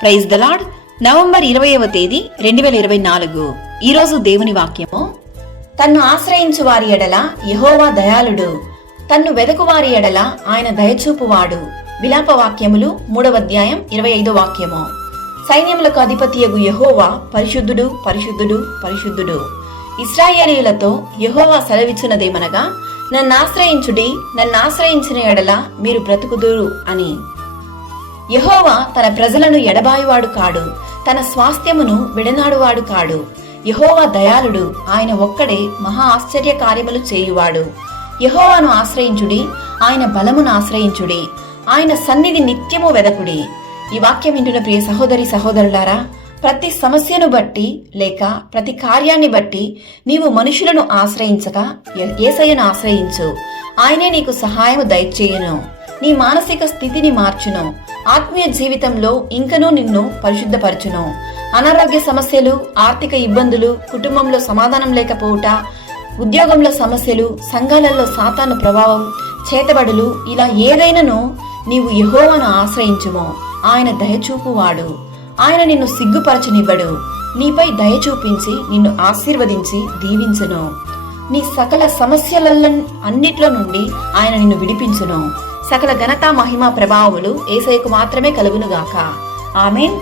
Praise the Lord. November 20వ తేదీ 2024. ఈరోజు దేవుని వాక్యము: తన్ను ఆశ్రయించు వారి ఎడల యెహోవా దయాళుడు, తన్ను వెదకు వారి ఎడల ఆయన దయచూపువాడు. విలాప వాక్యములు 3వ అధ్యాయం 25వ వాక్యము. సైన్యములకు అధిపతియగు యెహోవా పరిశుద్ధుడు, పరిశుద్ధుడు, పరిశుద్ధుడు. ఇశ్రాయేలీయులతో యెహోవా సెలవిచ్చున్నదేమనగా, నన్నాశ్రయించుడి, నన్నాశ్రయించిన ఎడల మీరు బ్రతుకుదురు అని. యెహోవా తన ప్రజలను ఎడబాయువాడు కాడు, తన స్వాస్థ్యమును విడనాడువాడు కాడు. యెహోవా దయాళుడు, ఆయన ఒక్కడే మహా ఆశ్చర్య కార్యములు చేయువాడు. యెహోవాను ఆశ్రయించుడి, ఆయన బలమును ఆశ్రయించుడి, ఆయన సన్నిధి నిత్యము వెదకుడి. ఈ వాక్యం వింటున్న ప్రియ సహోదరి సహోదరులారా, ప్రతి సమస్యను బట్టి లేక ప్రతి కార్యాన్ని బట్టి నీవు మనుషులను ఆశ్రయించక యేసయ్యను ఆశ్రయించు. ఆయనే నీకు సహాయము దయచేయును, నీ మానసిక స్థితిని మార్చును, ఆత్మీయ జీవితంలో ఇంకనూ నిన్ను పరిశుద్ధపరచును. అనారోగ్య సమస్యలు, ఆర్థిక ఇబ్బందులు, కుటుంబంలో సమాధానం లేకపోవుట, ఉద్యోగంలో సమస్యలు, సంఘాలలో సాతాను ప్రభావం, చేతబడులు, ఇలా ఏదైనాను నీవు యెహోవాను ఆశ్రయించుము. ఆయన దయచూపువాడు. ఆయన నిన్ను సిగ్గుపరచనివ్వడు. నీపై దయ చూపించి నిన్ను ఆశీర్వదించి దీవించును. నీ సకల సమస్యలన్నిట్లో నుండి ఆయన నిన్ను విడిపించును. సకల ఘనత, మహిమ, ప్రభావములు యేసయ్యకు మాత్రమే కలుగునుగాక. ఆమేన్.